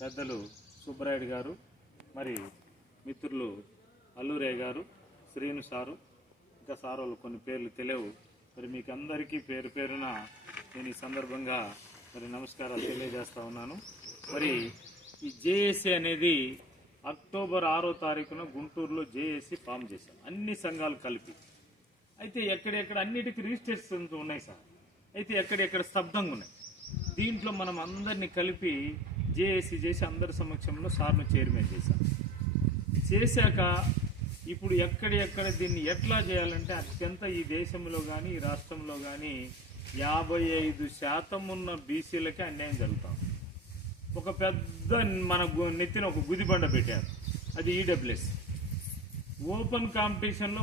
పెద్దలు సుబ్బరాయుడు గారు, మరి మిత్రులు అల్లూరే గారు, శ్రీను సారు, ఇంకా సార్ వాళ్ళు కొన్ని పేర్లు తెలియవు. మరి మీకు అందరికీ పేరు పేరున నేను ఈ సందర్భంగా మరి నమస్కారాలు తెలియజేస్తా ఉన్నాను. మరి ఈ జేఏసీ అనేది అక్టోబర్ 6వ తారీఖున గుంటూరులో జేఏసీ ఫామ్ చేశాం, అన్ని సంఘాలు కలిపి. అయితే ఎక్కడెక్కడ అన్నిటికీ రిజిస్ట్రేషన్స్ ఉన్నాయి సార్, అయితే ఎక్కడెక్కడ స్తబ్దంగా ఉన్నాయి. దీంట్లో మనం అందరినీ కలిపి జేఏసీ చేసి అందరి సమక్షంలో సార్ను చైర్మన్ చేశాక ఇప్పుడు ఎక్కడ దీన్ని ఎట్లా చేయాలంటే అత్యంత ఈ దేశంలో కానీ ఈ రాష్ట్రంలో కానీ 55% ఉన్న బీసీలకే అన్యాయం జరుగుతాం. ఒక పెద్ద మన నెత్తిన ఒక గుదిబండ పెట్టారు, అది ఈడబ్ల్యూఎస్. ఓపెన్ కాంపిటీషన్లో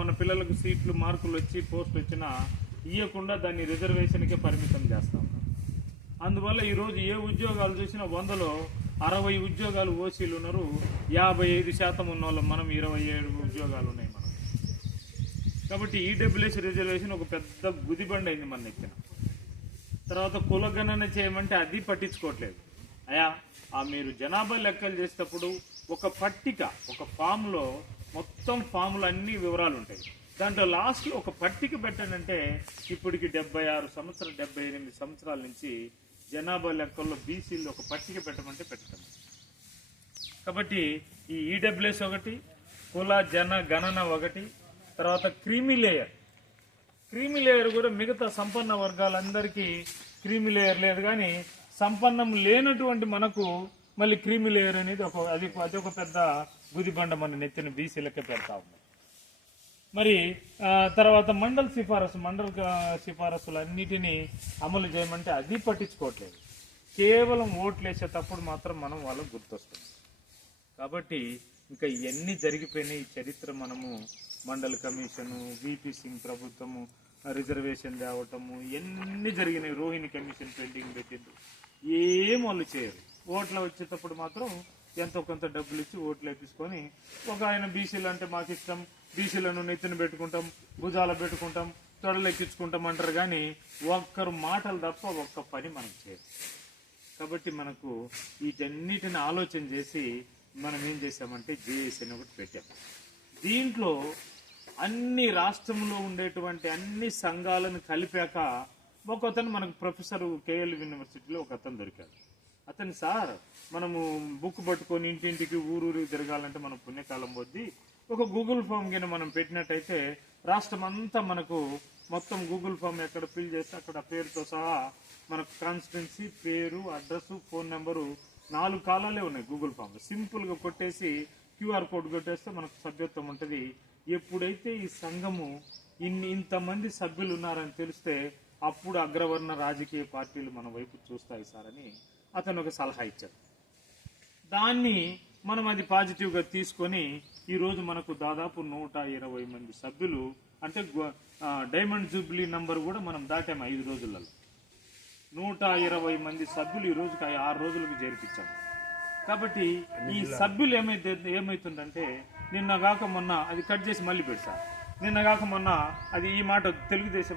మన పిల్లలకు సీట్లు మార్కులు వచ్చి పోస్ట్ వచ్చినా ఇవ్వకుండా దాన్ని రిజర్వేషన్కే పరిమితం చేస్తా ఉన్నాం. అందువల్ల ఈరోజు ఏ ఉద్యోగాలు చూసినా 100లో 60 ఉద్యోగాలు ఓసీలు ఉన్నారు, 55% ఉన్న వాళ్ళు మనం 27 ఉద్యోగాలు ఉన్నాయి మనం. కాబట్టి ఈడబ్ల్యూఎస్ రిజర్వేషన్ ఒక పెద్ద గుదిబండ అయింది మన ఎక్కిన. తర్వాత కులగణన చేయమంటే అది పట్టించుకోవట్లేదు. మీరు జనాభా లెక్కలు చేసేటప్పుడు ఒక పట్టిక, ఒక ఫామ్లో మొత్తం ఫామ్లో అన్ని వివరాలు ఉంటాయి. దాంట్లో లాస్ట్లో ఒక పట్టిక పెట్టానంటే ఇప్పటికి 78 సంవత్సరాల నుంచి జనాభా లెక్కల్లో బీసీల్లో ఒక పట్టిక పెట్టమంటే పెట్టడం. కాబట్టి ఈ ఈడబ్ల్యూఎస్ ఒకటి, కుల జన గణన ఒకటి, తర్వాత క్రీమీ లేయర్ కూడా మిగతా సంపన్న వర్గాలందరికీ క్రీమీ లేయర్ లేదు, కానీ సంపన్నం లేనటువంటి మనకు మళ్ళీ క్రీమీ లేయర్ అనేది అదొక పెద్ద గుదిబండ మన నెత్తిన బీసీలకే పెడతా ఉంది. మరి తర్వాత మండల సిఫారసులు అన్నిటినీ అమలు చేయమంటే అది పట్టించుకోవట్లేదు. కేవలం ఓట్లు వేసేటప్పుడు మాత్రం మనం వాళ్ళకు గుర్తొస్తుంది. కాబట్టి ఇంకా ఇవన్నీ జరిగిపోయినాయి. ఈ చరిత్ర మనము మండల కమిషను, విపి సింగ్ ప్రభుత్వము, రిజర్వేషన్ తేవటము, ఇవన్నీ జరిగినాయి. రోహిణి కమిషన్ పెండింగ్ పెట్టిండ్రు, ఏం వాళ్ళు చేయరు. ఓట్లు వచ్చేటప్పుడు మాత్రం ఎంతో కొంత డబ్బులు ఇచ్చి ఓట్లు వేపించుకొని ఒక ఆయన బీసీలు అంటే మాకు ఇష్టం, బీసీలను నెత్తిన పెట్టుకుంటాం, భుజాల పెట్టుకుంటాం, తొడలు ఎక్కించుకుంటాం అంటారు, కానీ ఒక్కరు మాటలు తప్ప ఒక్క పని మనం చేయరు. కాబట్టి మనకు వీటన్నిటిని ఆలోచన చేసి మనం ఏం చేసామంటే జేఏసీ అని ఒకటి పెట్టాం. దీంట్లో అన్ని రాష్ట్రంలో ఉండేటువంటి అన్ని సంఘాలను కలిపాక ఒక అతను మనకు ప్రొఫెసర్ కేఎల్ యూనివర్సిటీలో ఒక అతను దొరికాడు. అతను సార్ మనము బుక్ పట్టుకొని ఇంటింటికి ఊరూరికి తిరగాలంటే మన పుణ్యకాలం పోద్ది, ఒక గూగుల్ ఫామ్ కింద మనం పెట్టినట్టయితే రాష్ట్రం అంతా మనకు మొత్తం గూగుల్ ఫామ్ ఎక్కడ ఫిల్ చేస్తే అక్కడ పేరుతో సహా మనకు కాన్స్టిట్యున్సీ పేరు, అడ్రస్, ఫోన్ నెంబరు 4 కాలాలే ఉన్నాయి గూగుల్ ఫామ్. సింపుల్గా కొట్టేసి క్యూఆర్ కోడ్ కొట్టేస్తే మనకు సభ్యత్వం ఉంటుంది. ఎప్పుడైతే ఈ సంఘము ఇంతమంది సభ్యులు ఉన్నారని తెలిస్తే అప్పుడు అగ్రవర్ణ రాజకీయ పార్టీలు మన వైపు చూస్తాయి సార్ అని అతను ఒక సలహా ఇచ్చారు. దాన్ని మనం అది పాజిటివ్గా తీసుకొని ఈరోజు మనకు దాదాపు 120 మంది సభ్యులు, అంటే డైమండ్ జూబ్లీ నంబర్ కూడా మనం దాటాము 5 రోజులలో. 120 మంది సభ్యులు ఈ రోజుకి 6 రోజులకు చేర్పించాము. కాబట్టి ఈ సభ్యులు ఏమైతుందంటే నిన్న కాక మొన్న అది కట్ చేసి మళ్ళీ పెడతారు. నిన్న కాక మొన్న అది ఈ మాట తెలుగుదేశం